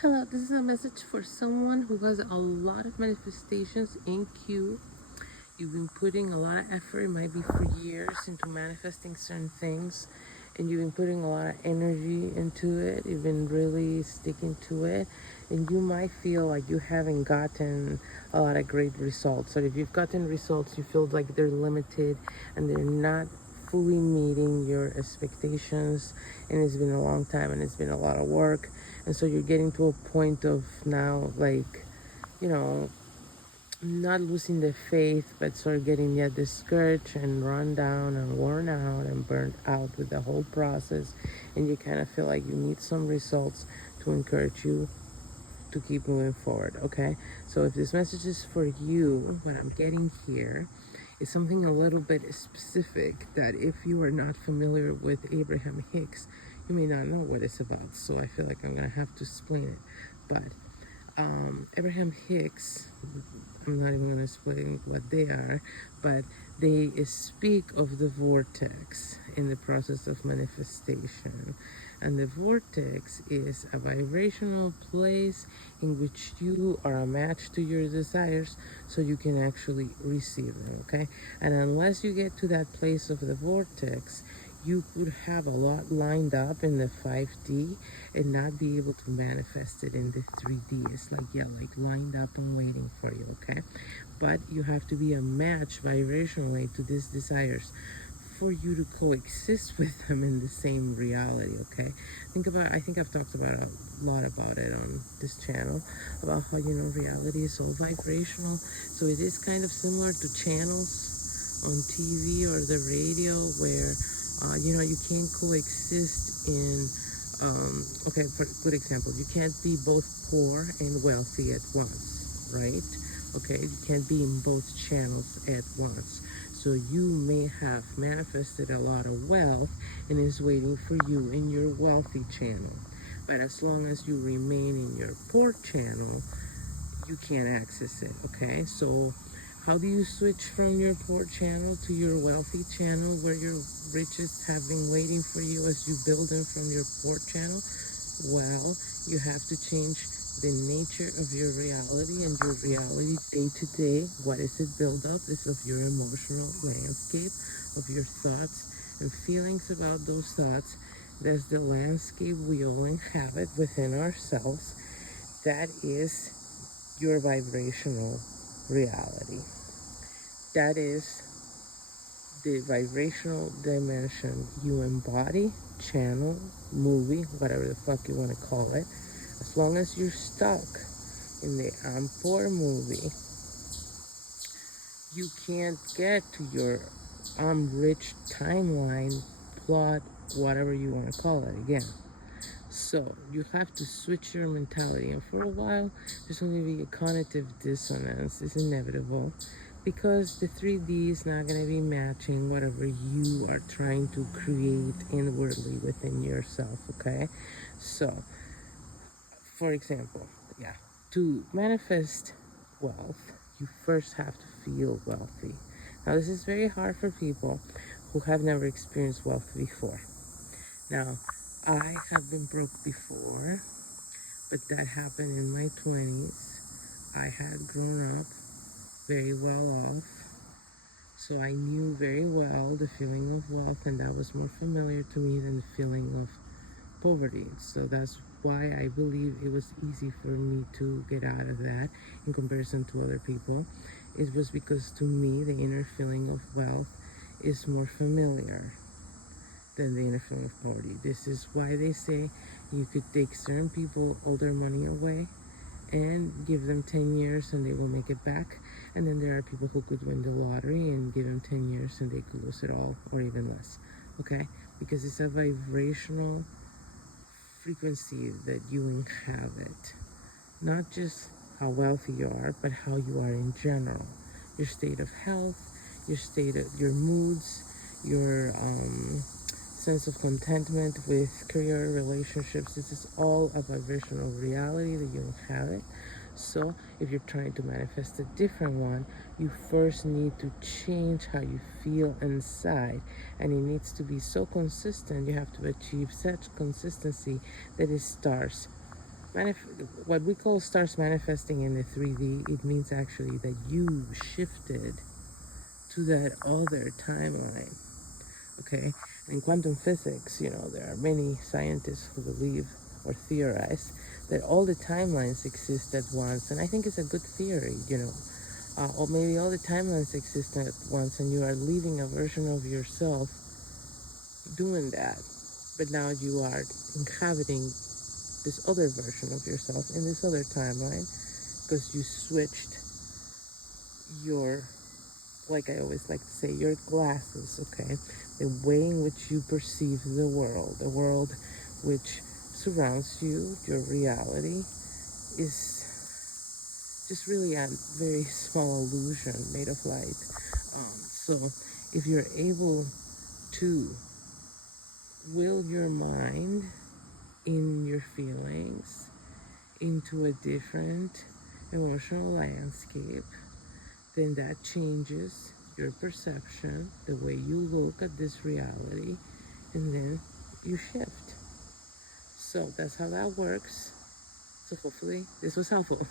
Hello, this is a message for someone who has a lot of manifestations in queue. You've been putting a lot of effort, it might be for years, into manifesting certain things, and you've been putting a lot of energy into it. You've been really sticking to it, and you might feel like you haven't gotten a lot of great results. Or if you've gotten results, you feel like they're limited and they're not fully meeting your expectations, and it's been a long time and it's been a lot of work, and so you're getting to a point of now, like, you know, not losing the faith, but sort of getting discouraged and run down and worn out and burnt out with the whole process, and you kind of feel like you need some results to encourage you to keep moving forward. Okay, so if this message is for you, what I'm getting here is something a little bit specific that if you are not familiar with Abraham Hicks, you may not know what it's about. So I feel like I'm gonna have to explain it. But Abraham Hicks, I'm not even going to explain what they are, but they speak of the vortex in the process of manifestation. And the vortex is a vibrational place in which you are a match to your desires, so you can actually receive them, okay? And unless you get to that place of the vortex, you could have a lot lined up in the 5D and not be able to manifest it in the 3D. It's like, yeah, like lined up and waiting for you, okay? But you have to be a match vibrationally to these desires for you to coexist with them in the same reality, okay? I think I've talked about a lot about it on this channel, about how, reality is all vibrational. So it is kind of similar to channels on TV or the radio where you can't coexist in, okay, for a good example, you can't be both poor and wealthy at once, right? Okay, you can't be in both channels at once. So you may have manifested a lot of wealth and is waiting for you in your wealthy channel. But as long as you remain in your poor channel, you can't access it, okay? So how do you switch from your poor channel to your wealthy channel where your riches have been waiting for you as you build them from your poor channel? Well, you have to change the nature of your reality, and your reality day to day, what is it built up is of your emotional landscape, of your thoughts and feelings about those thoughts. That's the landscape we all inhabit within ourselves. That is your vibrational reality. That is the vibrational dimension you embody, channel, movie, whatever the fuck you want to call it. As long as you're stuck in the I'm poor movie, you can't get to your I'm rich timeline, plot, whatever you want to call it again. So you have to switch your mentality, and for a while there's going to be a cognitive dissonance. It's inevitable because the 3D is not going to be matching whatever you are trying to create inwardly within yourself, okay? So for example, yeah, to manifest wealth, you first have to feel wealthy. Now this is very hard for people who have never experienced wealth before. Now, I have been broke before, but that happened in my 20s. I had grown up very well off, so I knew very well the feeling of wealth, and that was more familiar to me than the feeling of poverty. So that's why I believe it was easy for me to get out of that in comparison to other people. It was because to me, the inner feeling of wealth is more familiar than the inner feeling of poverty. This is why they say you could take certain people all their money away and give them 10 years and they will make it back. And then there are people who could win the lottery and give them 10 years and they could lose it all or even less. Okay? Because it's a vibrational frequency that you inhabit. Not just how wealthy you are, but how you are in general. Your state of health, your moods, your sense of contentment with career, relationships. This is all a vibrational reality that you inhabit. So if you're trying to manifest a different one, you first need to change how you feel inside, and it needs to be so consistent. You have to achieve such consistency that it starts what we call stars manifesting in the 3D, it means actually that you shifted to that other timeline. Okay, in quantum physics, there are many scientists who believe or theorize that all the timelines exist at once, and I think it's a good theory. Or maybe all the timelines exist at once, and you are leaving a version of yourself doing that, but now you are inhabiting this other version of yourself in this other timeline because you switched your, like I always like to say, your glasses, okay? The way in which you perceive the world which surrounds you, your reality, is just really a very small illusion made of light. So if you're able to will your mind in your feelings into a different emotional landscape, then that changes your perception, the way you look at this reality, and then you shift. So that's how that works. So hopefully this was helpful.